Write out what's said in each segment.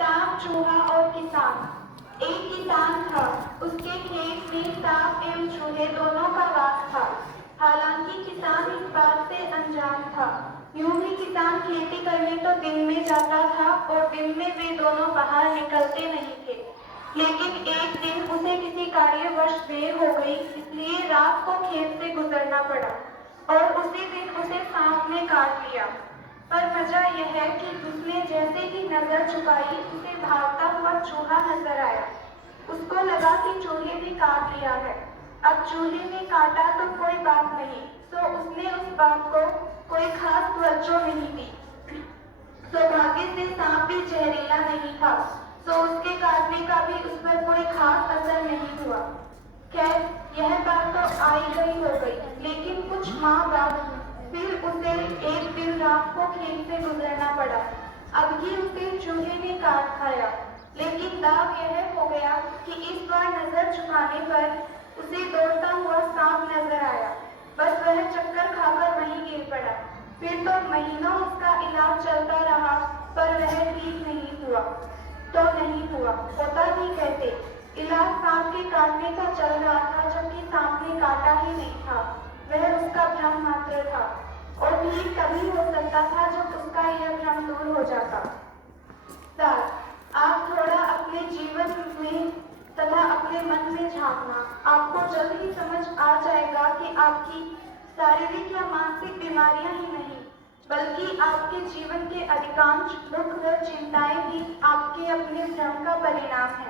सांप, चूहा और किसान। एक किसान था, उसके खेत में सांप एवं चूहे दोनों का वास था। हालांकि किसान इस बात से अनजान था। यूं ही किसान खेती करने तो दिन में जाता था और दिन में वे दोनों बाहर निकलते नहीं थे। लेकिन एक दिन उसे किसी कार्यवश देर हो गई, इसलिए रात को खेत से गुजरना पड़ा और उसी दिन उसे सांप ने काट लिया। पर मजा यह है कि उसने जैसे ही नजर झुकाई, उसे भागता हुआ चूहा नजर आया। उसको लगा कि चूहे ने काट लिया है। अब चूहे ने काटा तो कोई बात नहीं, तो उसने उस बात को कोई खास तवज्जो नहीं दी। सौभाग्य से सांप भी जहरीला नहीं था, तो उसके काटने का भी उस पर कोई खास असर नहीं हुआ। खैर, यह बात तो आई गई हो गई, लेकिन कुछ माह बाद फिर उसे एक दिन रात को खेत से गुजरना पड़ा। अब भी उसे चूहे ने काट खाया, लेकिन दाग यह हो गया कि इस बार नजर झुकाने पर उसे दौड़ता हुआ सांप नजर आया। बस वह चक्कर खाकर वहीं गिर पड़ा। फिर तो महीनों उसका इलाज चलता रहा, पर वह ठीक नहीं हुआ। होता भी कैसे? इलाज सांप के काटने का चल रहा था, जबकि सांप ने काटा ही नहीं था। वह उसका भ्रम मात्र था, और ठीक तभी हो सकता था जब उसका यह भ्रम दूर हो जाता। सर, आप थोड़ा अपने जीवन में तथा अपने मन में झांकना। आपको जल्द ही समझ आ जाएगा कि आपकी शारीरिक या मानसिक बीमारियां ही नहीं, बल्कि आपके जीवन के अधिकांश दुख व चिंताएं भी आपके अपने भ्रम का परिणाम है।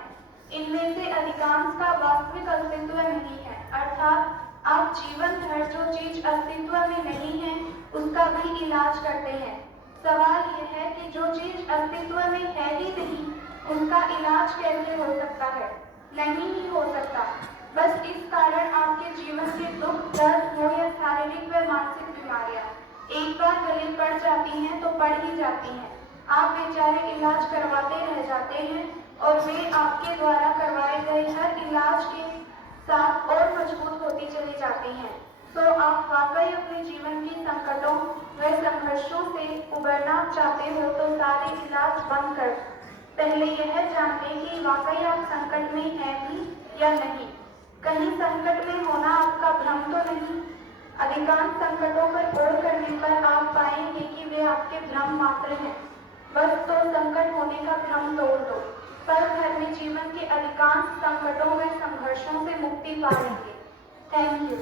इनमें से अधिकांश का वास्तविक अस्तित्व नहीं है, अर्थात आप जीवन भर जो चीज अस्तित्व में नहीं है, उसका भी इलाज करते हैं। सवाल यह है कि जो चीज अस्तित्व में है ही नहीं, उसका इलाज कैसे हो सकता है? नहीं ही हो सकता। बस इस कारण आपके जीवन के दुख, दर्द हो या शारीरिक व मानसिक बीमारियां एक बार गले पड़ जाती हैं तो पड़ ही जाती हैं। आप बेचारे इलाज करवाते रह जाते हैं और वे आपके द्वारा करवाए गए हर इलाज के साथ और मजबूत होती चली जाती हैं। तो आप वाकई अपने जीवन की संकटों व संघर्षों से उबरना चाहते हो तो सारे इलाज बंद कर पहले यह जान लें कि वाकई आप संकट में हैं भी या नहीं। कहीं संकट में होना आपका भ्रम तो नहीं? अधिकांश संकटों पर गौर करने पर आप पाएंगे कि वे आपके भ्रम मात्र हैं। बस तो संकट होने का भ्रम तोड़ दो, पल भर में जीवन के अधिकांश संकटों व संघर्षों से मुक्ति पा लेंगे। Thank you.